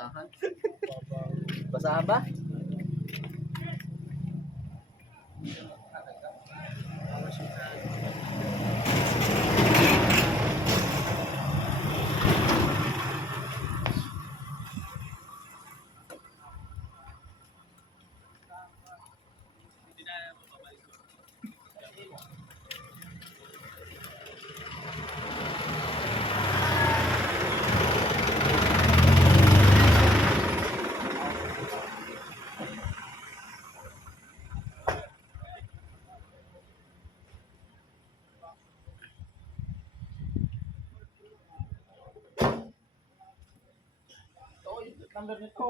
basahan. Basahan ba? Number nito.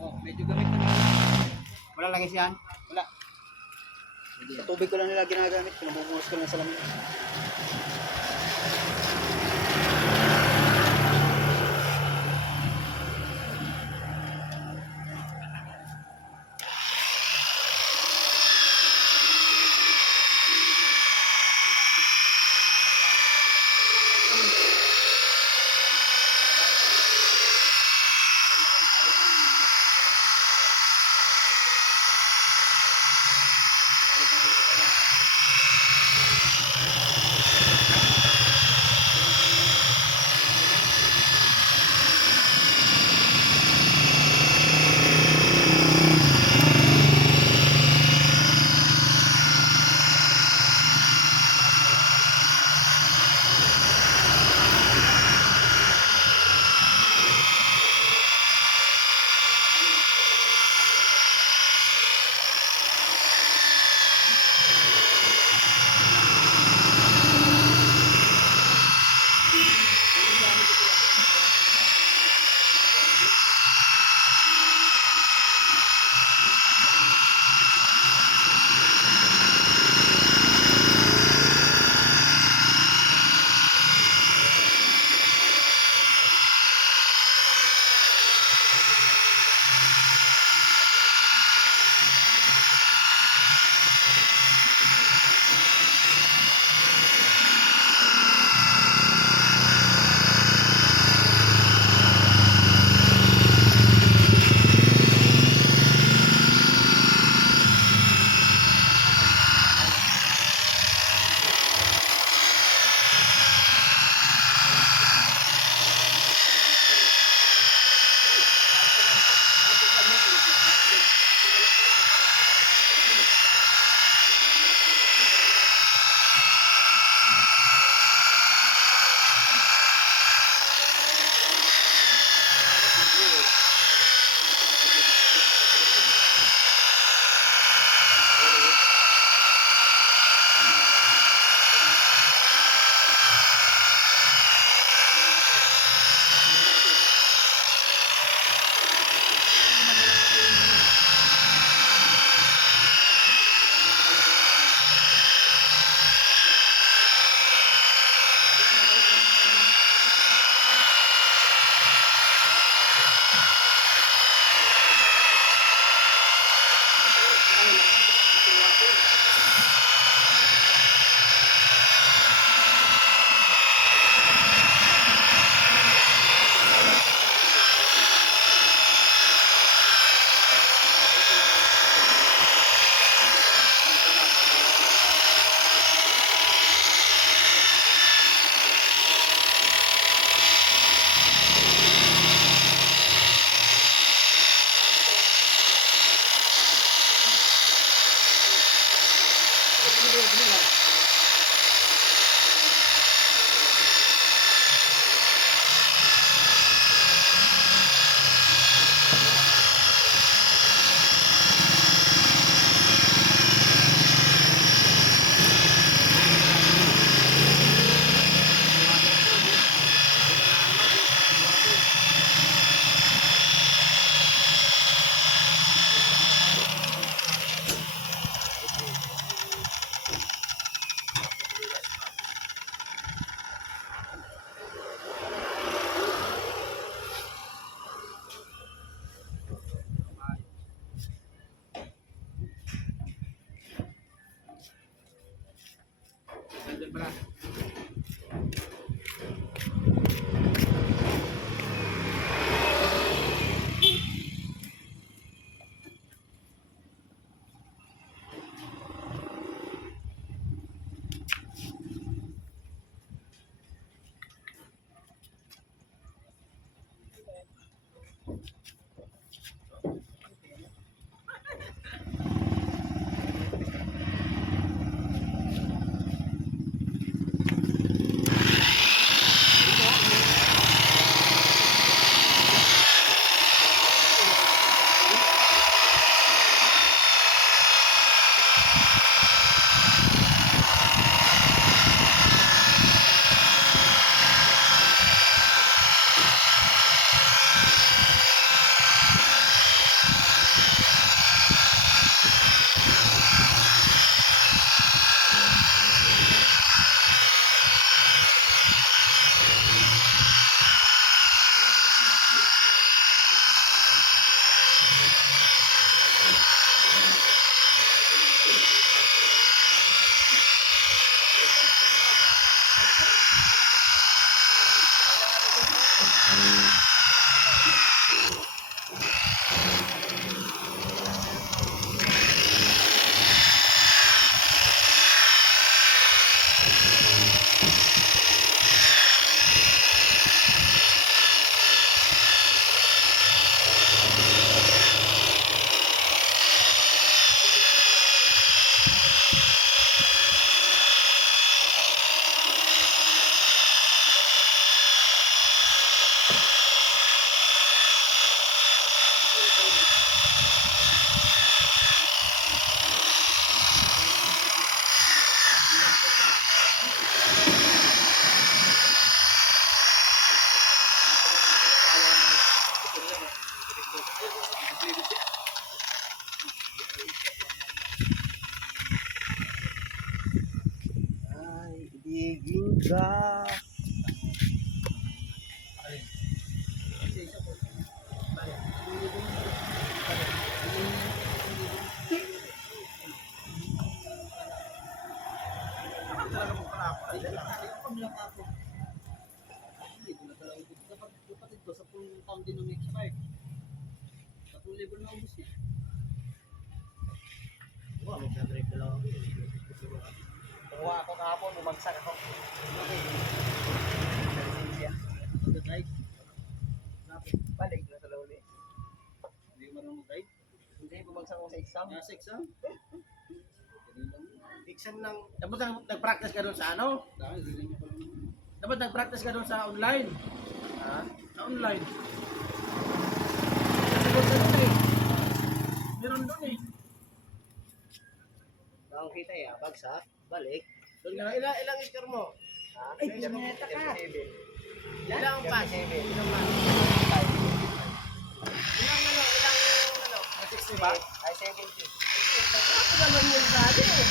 Oh, medyo gamit na namin. Wala lagi siyan? Wala. Sa tubig ko lang nila ginagamit. Pinabumuras ko lang sa lamin. Ay, diging gas. Dapat ito sa pong taon din ng expired. 10,000 na ubus niya. Wow, magdadrive na lang ako. Kuha ako kahapon, bumagsak ako. Mag-drive. Balik na sa lauli. Hindi mo marunong mag-drive. Hindi, bumagsak ako sa exam. Nasa exam. Exam ng... Dapat nag-practice ka doon sa ano? Dahil hindi niyo pala. Dapat nag-practice ka doon sa online. Ha? Sa online. Sagot ka doon eh. Meron doon eh. Nakakita eh, bagsak, balik. Doon ka na, ilang score mo? Ha? Ay, pineta ka. Ilang pass? Ilang pass? Ilang 60 ba? Ay, 70. Ako naman yung dati eh.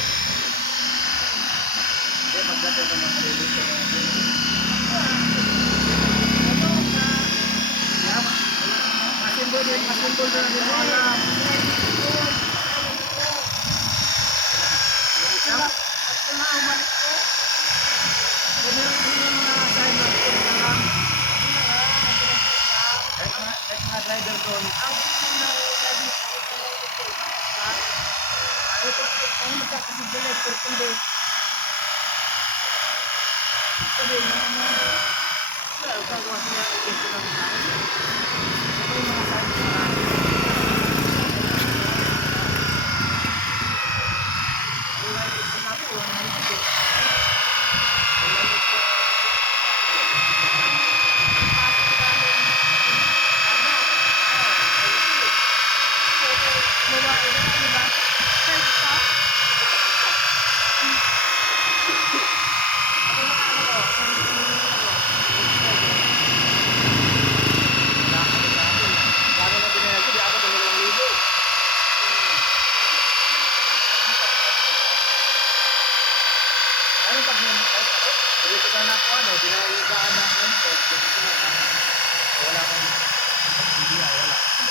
Hindi, pagdating naman kalilito ko. Masimbol din na din mo alam. At na umalik ko. Kung yung mga assignment ko na lang. Kahit mga driver doon. Ang ito ay magkakasigilid pero kundi sabi mo wala ang gagawa sila ito lang sa akin ito yung mga sabi sa marami wala ito sa natin wala naman ito wala ito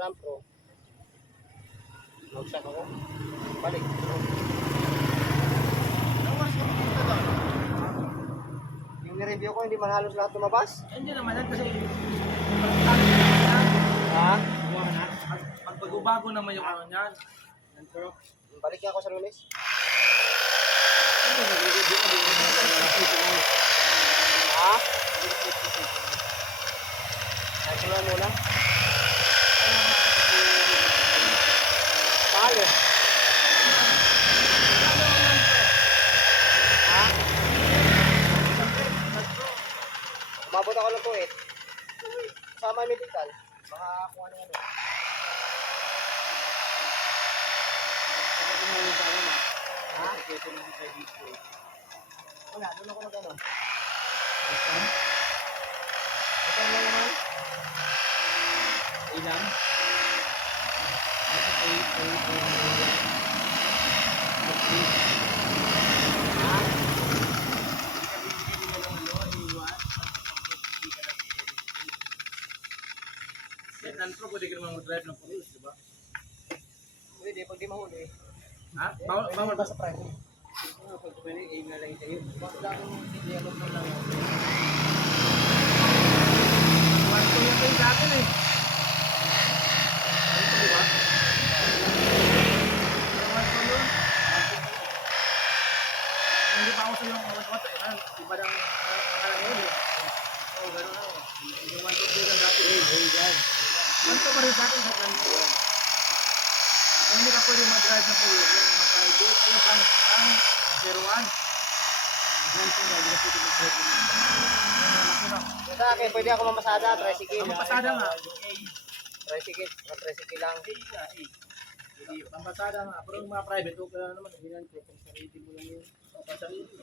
Pro. Magsak ako. Balik. Yung ni-review ko, hindi man halos lahat lumabas? Hindi naman yan kasi Ha? pagbago-bago naman yung ano niyan. Balik ako sa Lunes. Ha? Tulungan muna. Mahal eh. Ha? Mabot ako ng tuwid. Sama medical. Baka kung ano-ano. Ha? Wala, doon ako nag-ano. Ito lang naman. Ilan? Nantro, pwede ka naman mag-drive ng police, di ba? Pwede, pag di mahuli. Ha? Bawal ba sa private? Pag pwede, aim na lang sa'yo. Basta kung hindi ako mo lang. Kwarto yan kayo sa akin eh. Ano di ba? Kwarto yun. Hindi pa ako sa yung kwarto eh. Iba lang pangalan yun eh. Oo, gano'n ako. Yung kwarto ko dati eh. Kwarto pa rin sa akin sa kanto. Kung hindi ka pwede mag-drive ng police, yung mga private, yung pang 01. Sa akin, pwede ako mamasada, tricycle. Ang pasada nga. Tricycle, tricycle lang. Ang pasada nga. Pero yung mga private, huwag ka na naman. Hindi lang kung sarili mo lang yun. O pasarili mo.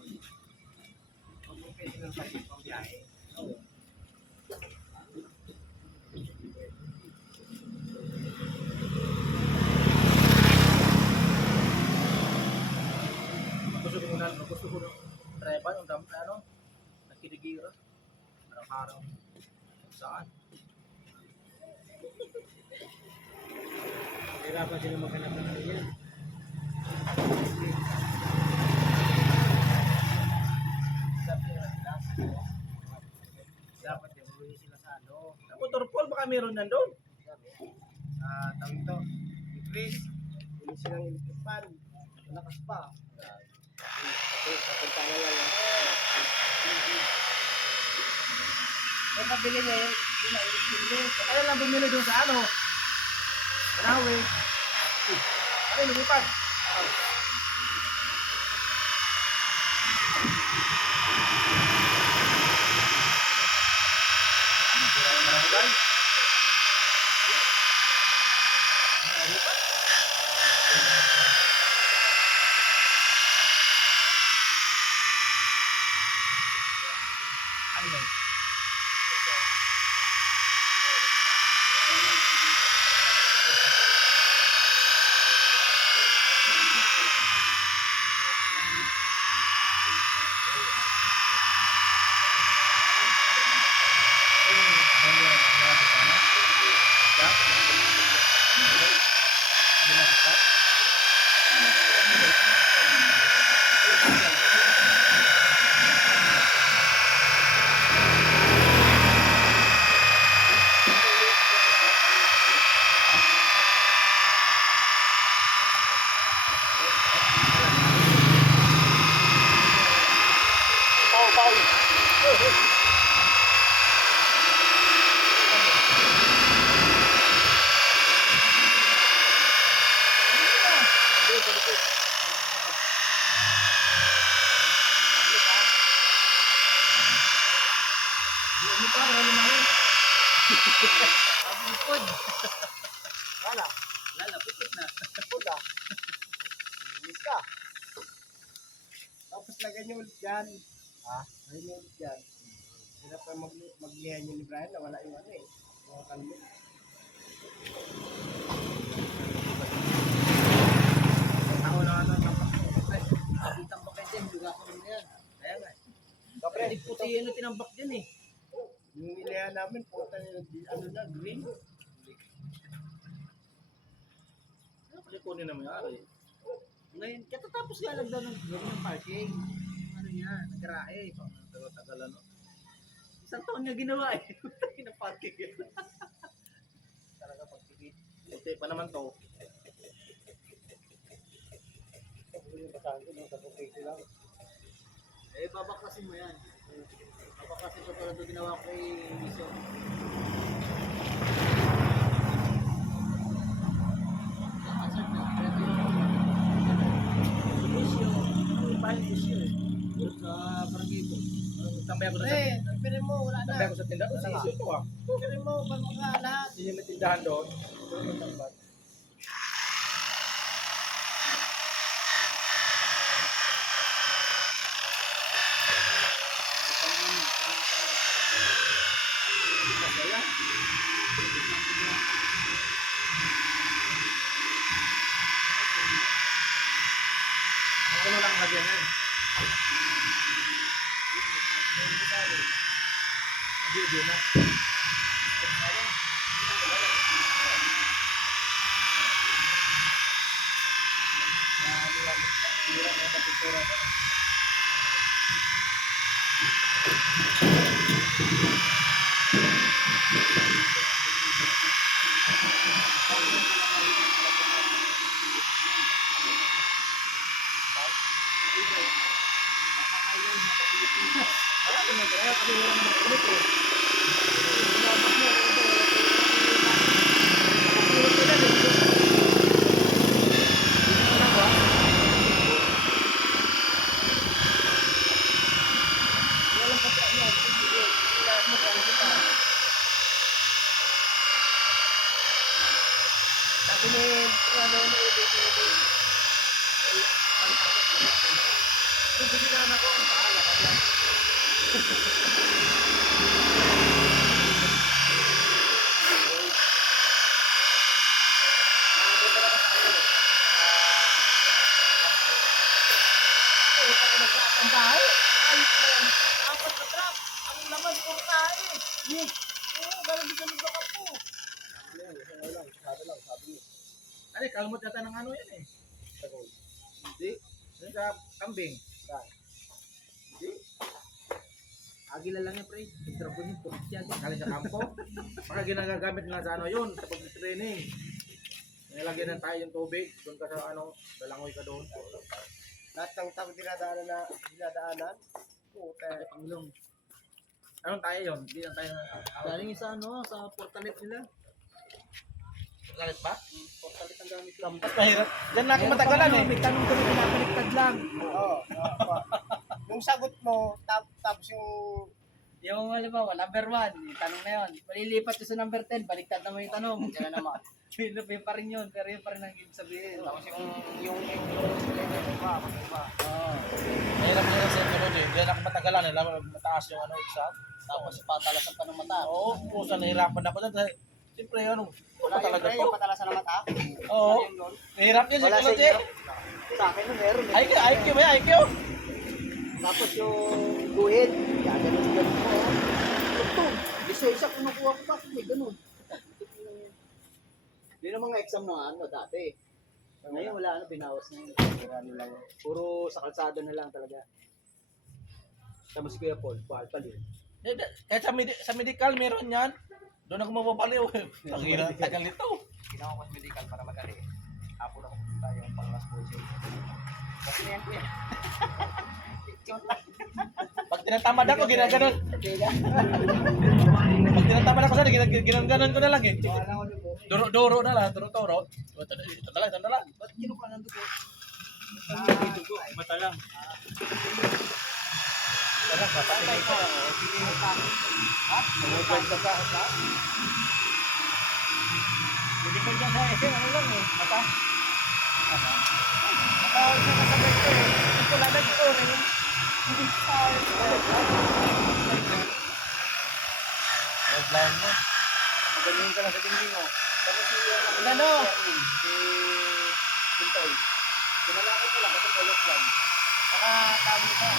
Huwag mo pwede ng sarili pang biyahe. Oo. Gusto ko ng trepa, yung dam, ano, nakiligira. Araw-araw. Saan? Hirapan sila maghanap ng ano yan. Dapat yung huli sila sa ano. Sa motorpol, baka meron nandun. Tawag ito, Chris, hindi silang electric fan. Malakas pa. Papunta na lang yan. Eh, pabili niya yun. Kaya lang bumili doon sa ano. Manawi. Ano yung lumipad? Sira yung marahugay. Ano ba? Lala, pupit na. Puta. Inis ka. Tapos lagyan niyo ulit dyan. Ha? Lagyan niyo ulit dyan. Hirap na maglihan niyo ni Brian na wala yung ano eh. Mga kalmo. Ako na ano, tampak ko. Ay, tambak kayo dyan, duga ko rin yan. Kaya nga. Kapre, Hindi puti yun yung tinambak dyan eh. yung ilihan namin, puta yung ano na, green. Kasi kunin naman yung ari. Ngayon, katatapos nga lang daw ng parking. Ano yan, nagarahe. Tagal ano. Isang taon niya ginawa eh. ng parking yan. Talaga pagtigit. Puti pa naman to. Yung basahan ko, nung tapos ko lang. Eh, babaklasin mo yan. Babaklasin ko talaga ginawa ko kay Viso. Barangay po. Tambay ako Eh, pipirin mo, wala na. tambay ako sa tindahan. Sige, ito ah. Pipirin mo, pag mga lahat. Hindi may tindahan doon. Doon yung tambay. Masaya. Ano lang lagyan yan? Hindi na. Ang bahay. Apat na truck. Ang laman puro kain. Yes. Oo, galing sa lugar ako. Ano, kalmot yata ng ano yan eh. Hindi. Yung sa kambing. Hindi. Agila lang yan, pre. Dragon yung pulit yan. Galing sa kampo. Baka ginagamit nila sa ano yun, sa pag-training. Nilagyan ng tayo yung tubig. Doon ka sa ano, dalangoy ka doon. Lahat ng tao dinadaanan. Puta. Pangulong. Anong tayo yun? Hindi lang tayo. Galing sa ano, sa portalet nila. Galit ba? Portalet ang gamit ko. Mas mahirap. Diyan na ako matagalan eh. May tanong kami pinapaliktad lang. Oo. Yung sagot mo, tapos yung halimbawa, number 1, yung tanong na yun. Malilipat yun sa number 10, baliktad naman yung tanong. Diyan na naman. Yun pa rin yun, pero yun pa rin ang ibig sabihin. Tapos yung iba. Mahirap nila sa ganun eh. Diyan ako matagalan eh. Mataas yung ano exam. Tapos patalasan pa ng mata. Oo, pusa nahirapan ako dyan. Siyempre ano, Wala ano talaga to? yung patalasan ng mata. Oo. Nahirap yun sa kulot eh. Sa akin na meron. IQ ba yan? IQ? Tapos yung guhit. Gaganon ko. Ito. Isa-isa kinukuha ko pa. May ganun. Hindi na mga exam na ano dati. Ngayon wala ano, binawas na yun. Ano lang. Puro sa kalsada na lang talaga. Tama si Kuya Paul. Pali. Kahit sa medical meron yan. Doon ako mababaliw. Ang hirap tagal nito. Ginawa ko sa medical para madali. Hapon ako pumunta yung pang-last portion. Kasi na yan ko yan. Pag tinatamad ako, ginaganon. Pag tinatamad ako sana, ginaganon ko na lang eh. Duro na lang, turo. Ito na lang. Ba't kinukuha ng dugo? Mata lang. Parang kapatid ko. Sige mo pa. Ha? Mag-guard ka pa. Ha? Hindi ko dyan sa SM, ano lang eh. Mata. Mata, isa na sa bed ko eh. Hindi ko lalag ito rin. Hindi pa. Deadline mo. Magaling ka lang sa dingding mo. Tapos si Ano? Si Pintoy. Pinalakot ko lang kasi polos lang. Saka tabi ka.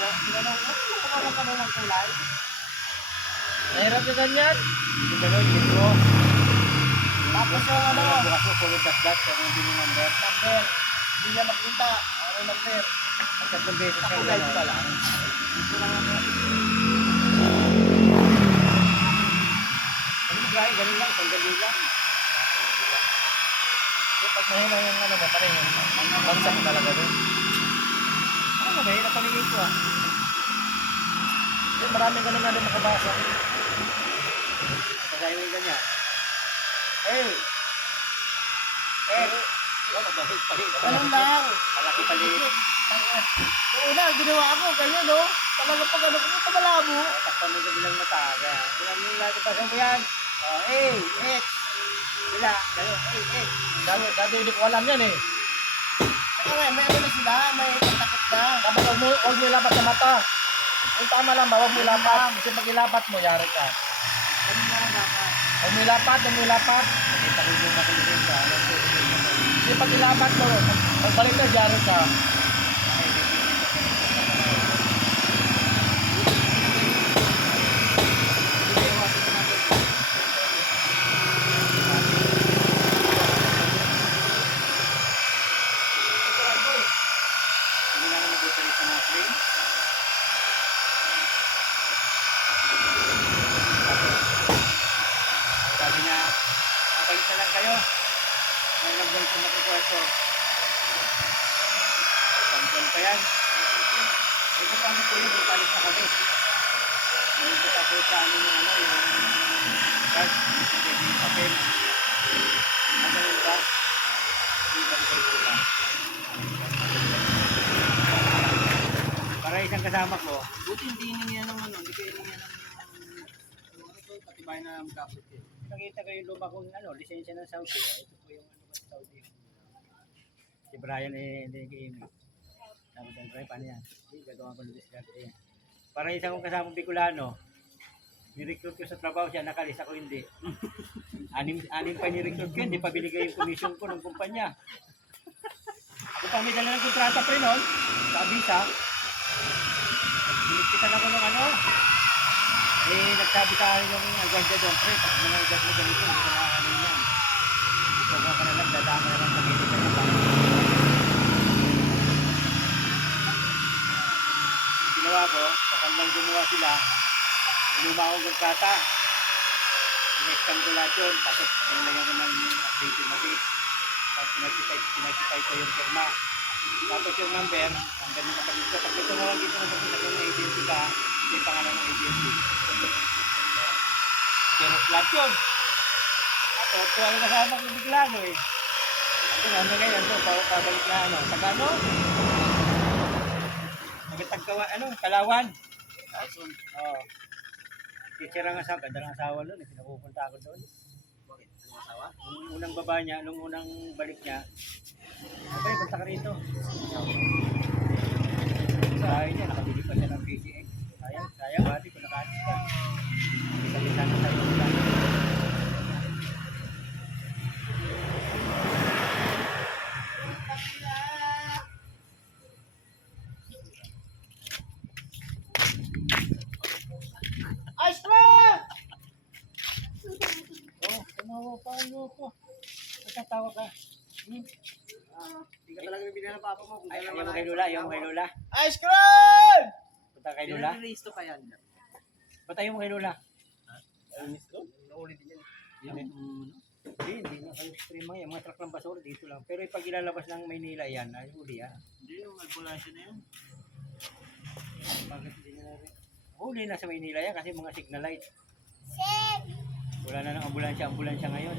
Ano ka na ng kulay? Nahirap yung ganyan. Hindi ganun, gito. Tapos yung ano, Bukas mo, puro dat-dat. Kaya hindi mo number. number. Hindi niya makita. Ano number? At 3 beses Ako kayo guide gano'n. pa lang. Dito lang ako. Ano biyahe, ganun lang, sandali lang. Pag mahina yung ano mo, parang yung bagsak talaga doon. Ano ba, hirap paningin ko ah. Yung maraming ganun na doon makabasa. Kagaya mo yung ganyan. Eh, Wala, bahit. ganun lang. Palaki palit. Noong una, ginawa ako, ganyan, no? Talaga pag ano, kung ito malabo. Takpan mo sa bilang mata. Ilan yung lalabasan mo yan? A, X. Bila, kayo, Dati hindi ko alam yan eh. Saka nga, may ano na sila, may takot na. Dapat huwag mo ilapat sa mata. Ang tama lang ba, huwag mo ilapat. Kasi pag ilapat mo, yari ka. Ganun nga lang dapat. Huwag mo ilapat, huwag mo ilapat. Nakita ko yung makiligin ka. Kasi pag ilapat mo, pagbalik na, yari ka. Hindi na naman nagtutuloy sa mga frame. Sabi niya, kapalik na lang kayo. May nagbuwan ko makikwarto. Pagbuwan pa yan. Ito pa ang tulog, ipalis na kami. Ngayon ko pa po sa ano yung card, yung papel. Ano yung ba? Hindi ba kayo po lang? Para isang kasama ko, Buti hindi niya ng ano, hindi kayo niya ng patibay na kapit eh. nakita ko yung luma kong lisensya ng Saudi. Ito po yung sa Saudi. Si Brian hindi nag-imi. Sabi ko, Brian, paano yan? Gagawa ko ng discarte yan. Para isang kong kasamang Bicolano, ni-recruit ko sa trabaho siya, nakalis ako hindi. Anim pa ni-recruit ko, hindi pa binigay yung commission ko ng kumpanya. Ako pa may dala ng kontrata pa noon, sa Abisa. Binigpitan ako ng nagsabi sa akin yung agwanda doon, pre, pag mga agad mo ganito, hindi ko na yan. Ito ka na lang, dadama na lang sa medical na pa. Ginawa ko, pakandang gumawa sila, luma akong kontrata. Sinescan ko lahat yun, tapos pinalagyan ko ng updated na date. Tapos pinag-type ko yung firma. Tapos yung number yung kapatid ko. Pag may tumawag dito sa kung may agency ka, ito yung pangalan ng agency. Pero flat yun. Ako, ito ang kasama ko Bicolano eh. Ito ano ngayon, pabalik na Tagano? Nagtagkawa, Kalawan. Oo. Teacher ang asawa, ganda ng asawa nun, pinapupunta ako doon. Bakit? Anong asawa? Nung unang baba niya, nung unang balik niya, okay, punta ka rito. Sabi niya, nakabili pa siya ng PCX. Sayang, bati ko nakaalis ka. Isa-isa na tayo lang. Ice cream! Oh, tumawa pa ko. Nagtatawa ka. Hindi ka talaga bibigyan ng papa mo. Kung Ay, kailan ayaw mo kay Lola, ayaw mo kay Lola. Ice cream! Punta kay Lola. Pinag-release to pa yan. Ba't ayaw mo kay Lola? Release to? Naulit din yan. Hindi na kayo stream mga truck ng basura dito lang. Pero pag ilalabas ng Maynila yan, ay huli yan. Hindi yung ambulansya na yan. Bakit hindi nila rin? Huli na sa Maynila yan kasi mga signal light. Wala na ng ambulansya ngayon.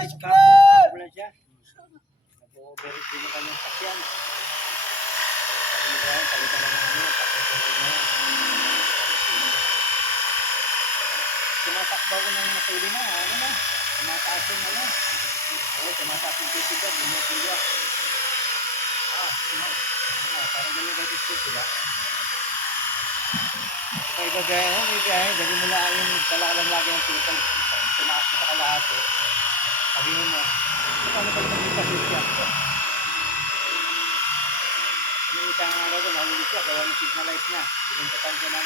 Ice cream! Ambulansya. Nag-overheat din ang kanyang sakyan. Sabi ni Brian, palitan na ng tapos na. Tumatakbo ko ng matuli na, tumataas yung tumataas yung tubig ka, bumutulwa. Parang ganun kayo discount, diba? Okay, may biyahe, dali mo lang yung dala lagi ng total, tumaas na sa kalahati. Sabihin mo, paano ba yung mag-ipasit siya? Ano isang araw ko, nahuli siya, gawa ng signal light niya. Binintatan siya ng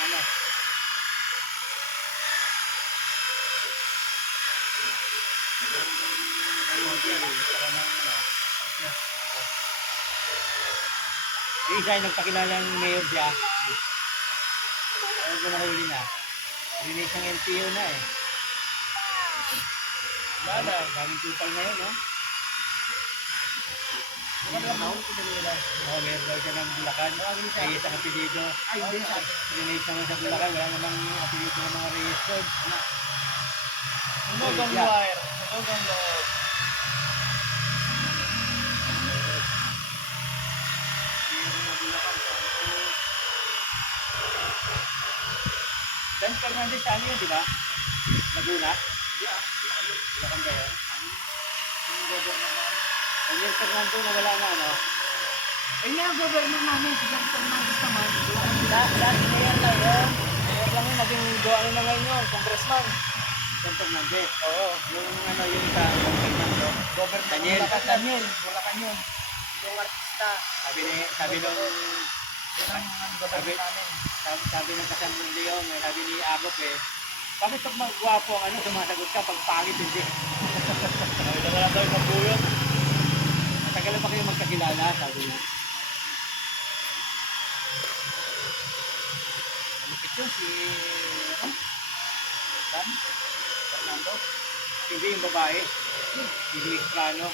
yung isa yung nagpakilala ng mayor siya. Ayaw ko nahuli na. Release ng LTO na eh. Daming tupal ngayon, no? Meron daw siya ng Bulacan. Reyes ang apelido. Release naman sa Bulacan. Wala namang apelido ng mga Reyes doon. Sunog ang wire. Sunog ang loob. San Fernandez, ano yun, di ba? Laguna? Bulacan ba yun? Yung governor na Daniel Fernando na wala na, ano? Eh nga, ang governor namin, si San Fernandez naman. Dati mayor lang yun. Mayor lang yun, naging ano na ngayon yun, congressman. San Fernandez. Oo. Yung ano, yung sa San Fernando. Governor Daniel. Bulacan yun. Yung artista. Sabi nung, Yun ang governor namin. sabi ng Kasandong Leon, sabi ni Agop bakit pag magwapo ang ano, sumasagot ka, pag pangit hindi. Sabi na wala daw yung pagbuyon. Matagal na ba kayo magkakilala, sabi niya. Malupit yun si... Dan? Fernando? Hindi yung babae. Si Luis Prano.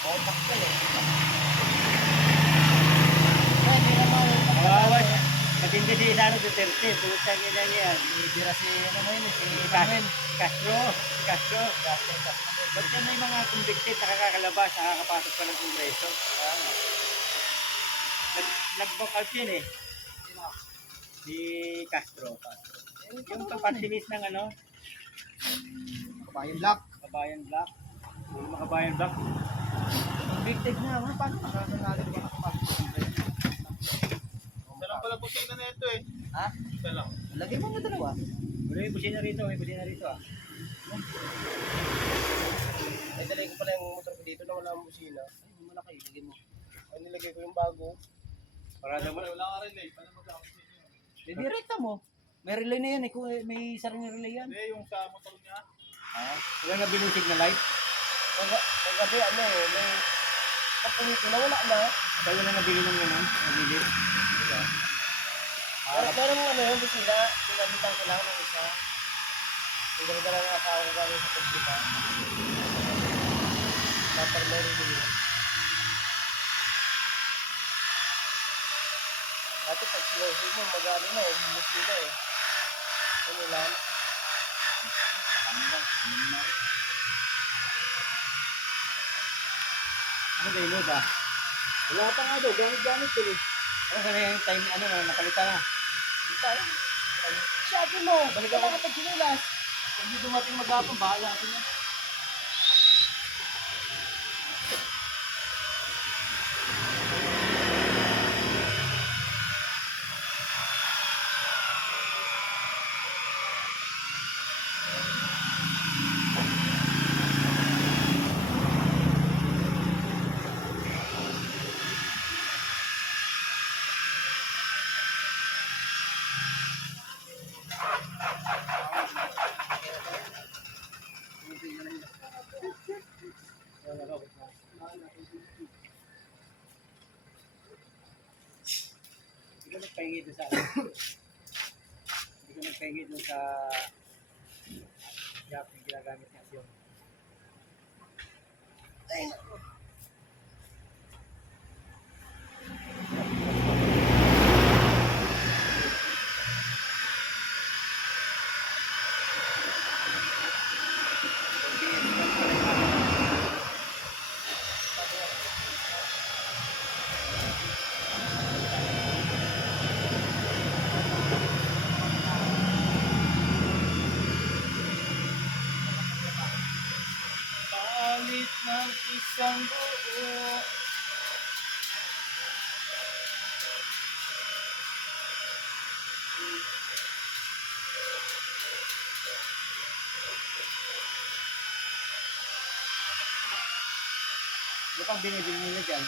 Contact ka eh. Hindi naman. Kawawa siya. Matindi si Isano Duterte. Puta gina niya. Bibira si ano mo yun eh, si Si Manuel. Castro. Si Castro. Ba't yan may mga convicted nakakakalabas, nakakapasok pa ng kongreso? Nag-book out yun eh. Si Castro. Yung kapantinis ng ano, Kabayan Black. Kabayan Black. Yung mga Kabayan Black. Convicted na. Ano paano makakanalit ba nakapasok sa kongreso? Isa lang pala busina na ito eh. Ha? Isa lang. Lagay mo na dalawa. Wala yung busina rito, may busina rito ah. Ay, dalay ko pala yung motor ko dito na wala akong busina. Ay, malaki. Lagay mo. Ay, nilagay ko yung bago. Para naman, Wala ka rin eh. Paano magkakabusina yun? Direkta mo. May relay na yan eh. May sarang relay yan. Hindi, yung sa motor niya. wala na binusig na light. Paggabi, ano eh. May pagpumito na wala na. Kaya wala nabili ng gano'n, nabili. Pero mo ano yung busina, pinalitan ko lang ng isa. Yung dala ng asawa ko galing sa pagbita. Dapat may relay. Dati pag sinusi mo, mag-ano na eh, busina eh. Ano lang. Ano ba yun ba? Wala pa nga daw, gamit-gamit ko eh. Ano ka na yung time, ano na, napalitan na. Dito eh. Sabi mo, balik ako kapag sinulas. Kung hindi dumating maghapon, bahala ako na. Hindi ko nagpahingi doon sa ano. Hindi ko nagpahingi doon sa yak yung ginagamit niya yung Paalit ng isang buo. ano pang binibili nila dyan?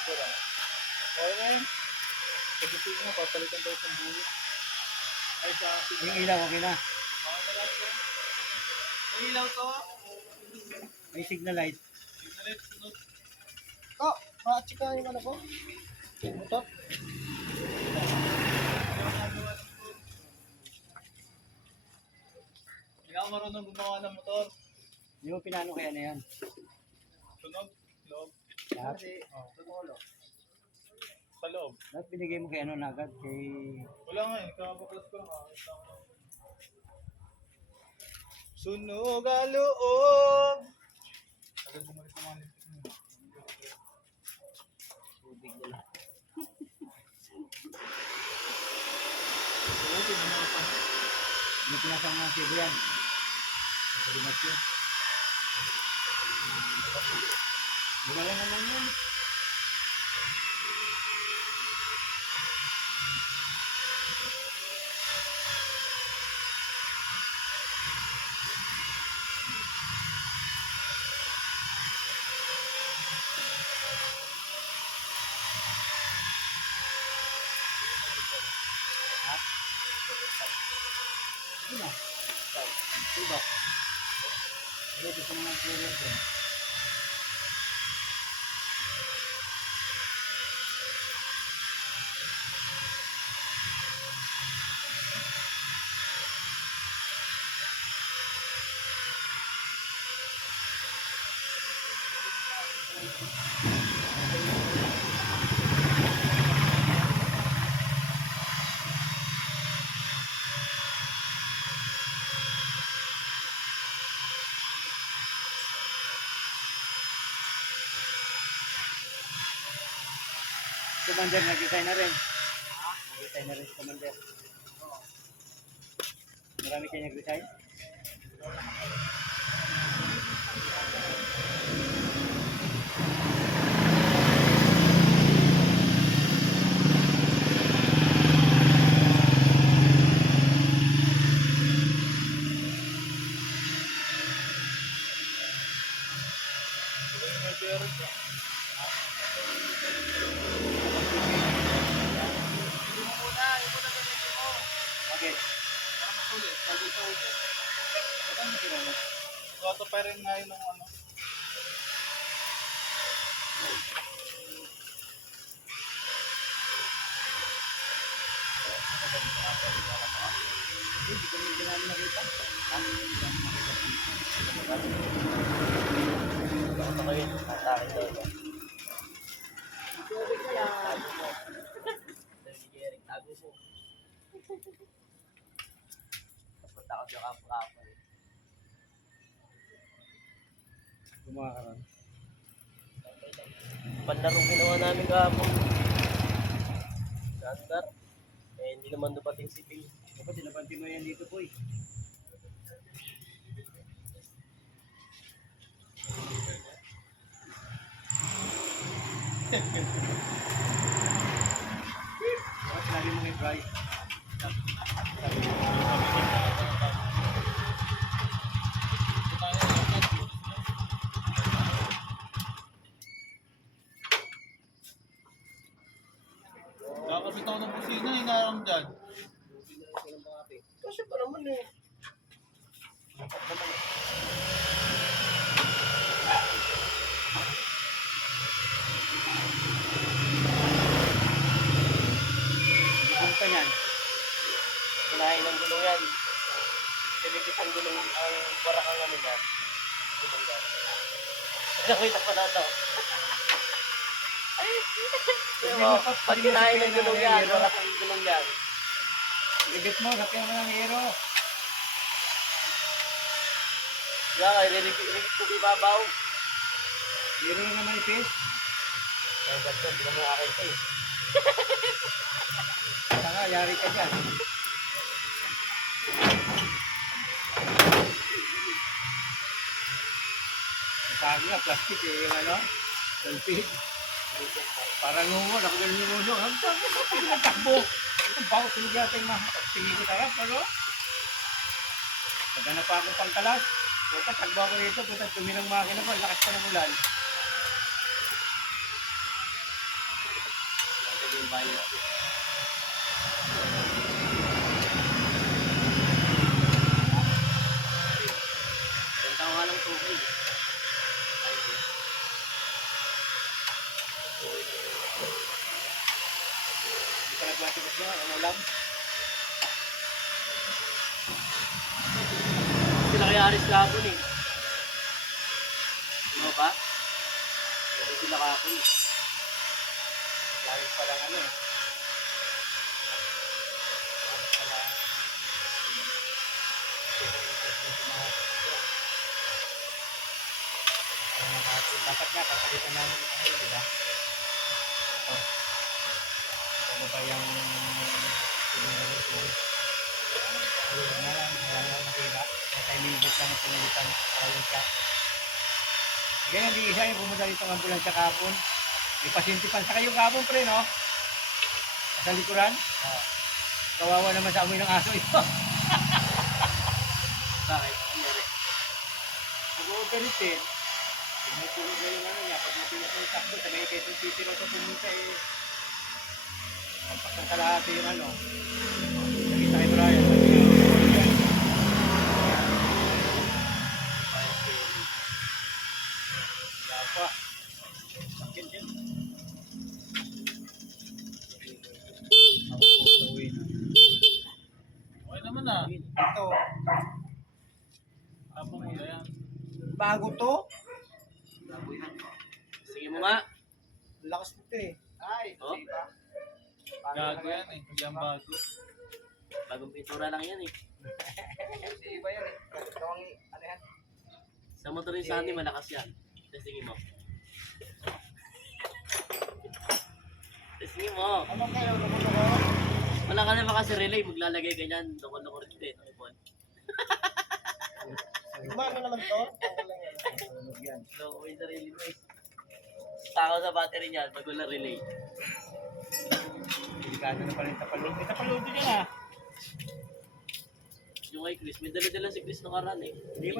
Okay na yun. Pagdating mo, papalitan tayo sa buo. Ay sa akin. Yung ilaw, okay na. Okay na lahat yun. May ilaw to. May signal light. Signalit, sunod. Oh, maka-chika yung ano ko. Motor. Hindi ako marunong gumawa ng motor. Hindi mo pinano kaya na yan. Sunog, loob. Lahat. Tutulog. Sa loob. Lahat binigay mo kay ano na agad, kay Wala nga eh, kakabaklas ko lang. Sunog ang loob. Agad bumalik ko mga lintik mo. tubig nila. Oo, tinama pa. Hindi pinasang mga sibo yan. Pagkalimat yun. Wala lang naman yun. Sino? Diba? Dito sa mga player ko. Commander, nag-resign na rin. Nag-resign na rin si Commander. Marami kayo nag-resign? Bakit? Ba't ang nasira mo? Auto pa rin nga yun ng ano. Hindi ko hindi namin nakita. Ha? Hindi namin nakita. Baka kayo, atake daw ito. Tubig na lang. Tago mo. Punta ako sa kapo-kapo. Gumawa ka ron. Panlarong ginawa namin kahapon. Sandar. Eh, hindi naman dumating si Ping. Dapat tinapanti mo yan dito, boy. Dapat sinabi mo kay Bryce. Kakabit ako ng kusina, hinaram dyan. Kasi pa naman eh. Ano pa yan? Kinain ng gulong yan. Pilipit ang gulong, ang barakang ano yan. Gulong yan. Nakita pa na ito. Pag kinain ng gulong yan, barakang gulong yan. Ibit mo, sakyan mo ng hero. Kaya nga, rinig ko si Babaw. Hero na naman ipis. Kaya dagdag, hindi naman akin ito eh. Saka, yari ka dyan. Sabi nga, plastic eh, yung ano, selfie. Parang humor, ako ganun yung ulo. Ang sabi ko, pag nagtakbo. Ito ba ako tulog yata yung mga tingin ko sarap, ano? Naghanap pa akong pangkalas. Puta, takbo ako dito, puta, tuminang makina ko, lakas pa ng ulan. Ito yung bayo. Benta ko nga ng tubig. Ay, Hindi ka nagplastic mo, ano lang? sila kaya Aris kahapon eh. Ano ba? Pero sila kahapon eh. Lalis pa lang ano eh. Lalis pa lang. Dapat nga, papalitan ng ano, di ba? Ano ba yung lang ang pinalitan. Ayun siya. Ganyan, di isa yung pumunta dito ng ambulansya kahapon. May pasyente pa. Saka yung kahapon pre, no? Sa likuran. Kawawa naman sa amoy ng aso ito. Bakit? Ano nangyari? Nag-overheat eh. Tumutulog na yung ano niya. Pag napilit mo yung takbo, sa may Quezon City raw sa pumunta eh. Pagpak ng kalahati yung ano. Nakita kay Brian. Sabi niya, wala pa. Sakit yan. Okay naman ah. Ito. Apa mo na yan. Bago to. Sige mo nga. Lakas nito eh. Ay, Oh? diba? Gago yan eh. Hindi yan bago. Bagong pintura lang yan eh. Iba yan eh. Ito ang ano yan. Sa motor ni Sandy, malakas yan. Testingin mo. Testingin mo. Ano kayo? Lumulo ko? Wala ka naman kasi relay, maglalagay ganyan. Loko-loko rin din. Ano naman to? Tanggal lang yan. Loko yung sarili mo eh. Takaw sa battery niyan, pag wala relay. Delikado na pala yung tapalod. May tapalod din yan ah. Yung kay Chris, may dala-dala si Chris nung karan eh. Hindi